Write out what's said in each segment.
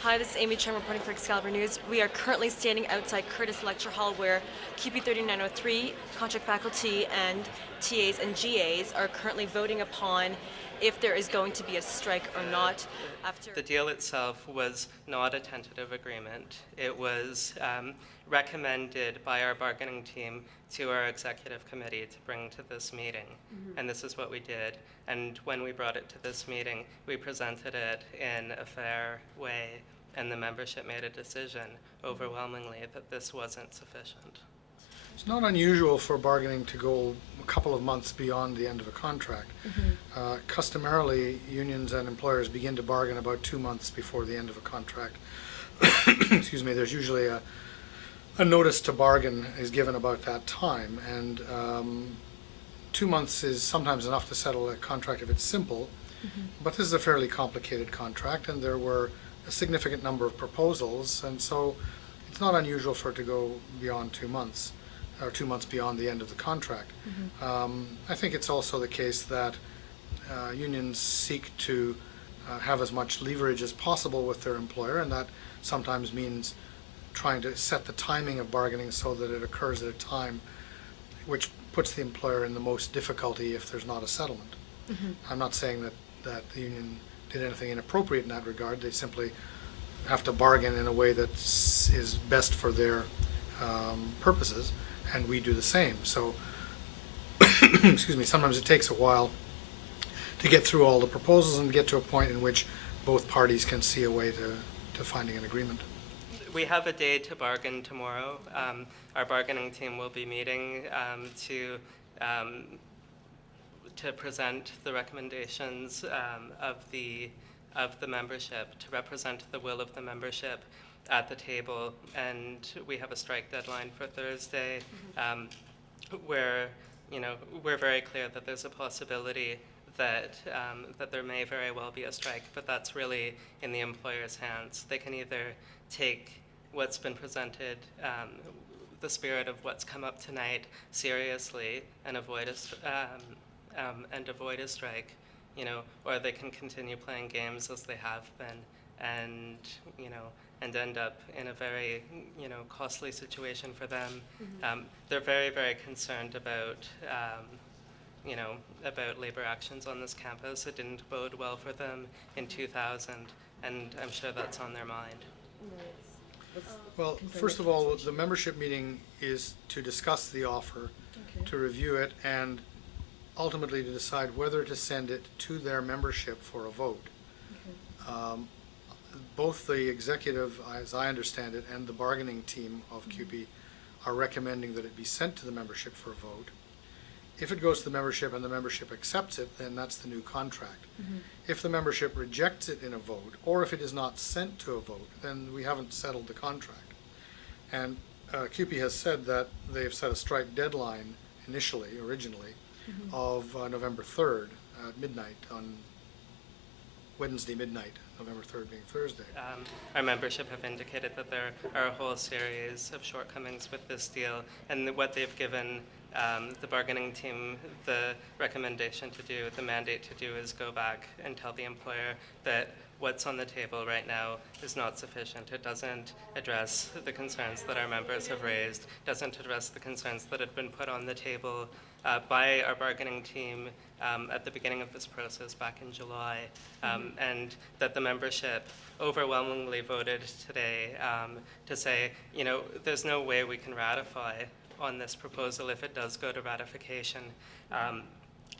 Hi, this is Amy Chen reporting for Excalibur News. We are currently standing outside Curtis Lecture Hall where CUPE 3903 contract faculty and TAs and GAs are currently voting upon if there is going to be a strike or not after. The deal itself was not a tentative agreement. It was recommended by our bargaining team to our executive committee to bring to this meeting. And this is what we did. And when we brought it to this meeting, we presented it in a fair way, and the membership made a decision overwhelmingly that this wasn't sufficient. It's not unusual for bargaining to go a couple of months beyond the end of a contract. Customarily, unions and employers begin to bargain about 2 months before the end of a contract. Excuse me, there's usually a notice to bargain is given about that time, and 2 months is sometimes enough to settle a contract if it's simple, but this is a fairly complicated contract, and there were a significant number of proposals, and so it's not unusual for it to go beyond 2 months, or 2 months beyond the end of the contract. I think it's also the case that unions seek to have as much leverage as possible with their employer, and that sometimes means trying to set the timing of bargaining so that it occurs at a time which puts the employer in the most difficulty if there's not a settlement. I'm not saying that the union did anything inappropriate in that regard. They simply have to bargain in a way that is best for their purposes, and we do the same. So, excuse me, sometimes it takes a while to get through all the proposals and get to a point in which both parties can see a way to finding an agreement. We have a day to bargain tomorrow. Our bargaining team will be meeting to present the recommendations of the membership, to represent the will of the membership at the table, and we have a strike deadline for Thursday, where we're very clear that there's a possibility that there may very well be a strike, but that's really in the employer's hands. They can either take what's been presented, the spirit of what's come up tonight, seriously and avoid a strike, or they can continue playing games as they have been, and end up in a very costly situation for them. They're very, very concerned about about labor actions on this campus. It didn't bode well for them in 2000, and I'm sure that's on their mind. Well, first of all, the membership meeting is to discuss the offer, to review it, and ultimately to decide whether to send it to their membership for a vote. Both the executive, as I understand it, and the bargaining team of CUPE are recommending that it be sent to the membership for a vote. If it goes to the membership and the membership accepts it, then that's the new contract. If the membership rejects it in a vote, or if it is not sent to a vote, then we haven't settled the contract. And CUPE has said that they've set a strike deadline originally, of November 3rd at midnight, on Wednesday midnight, November 3rd being Thursday. Our membership have indicated that there are a whole series of shortcomings with this deal, and what they've given the bargaining team the recommendation to do, the mandate to do, is go back and tell the employer that what's on the table right now is not sufficient. It doesn't address the concerns that our members have raised, doesn't address the concerns that have been put on the table by our bargaining team at the beginning of this process back in July, and that the membership overwhelmingly voted today to say, there's no way we can ratify on this proposal if it does go to ratification.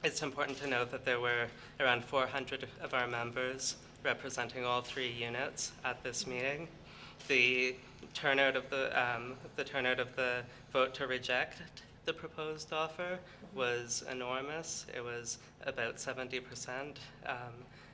It's important to note that there were around 400 of our members representing all 3 units at this meeting. The turnout of the vote to reject the proposed offer was enormous. It was about 70%.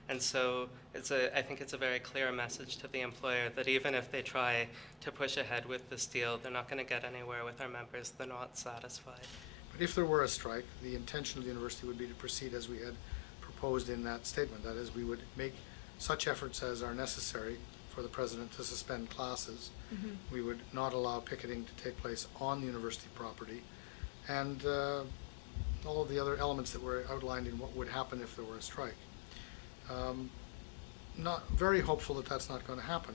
And so I think it's a very clear message to the employer that even if they try to push ahead with this deal, they're not going to get anywhere with our members. They're not satisfied. But if there were a strike, the intention of the university would be to proceed as we had proposed in that statement. That is, we would make such efforts as are necessary for the president to suspend classes. We would not allow picketing to take place on the university property, and all of the other elements that were outlined in what would happen if there were a strike. Not very hopeful that that's not going to happen.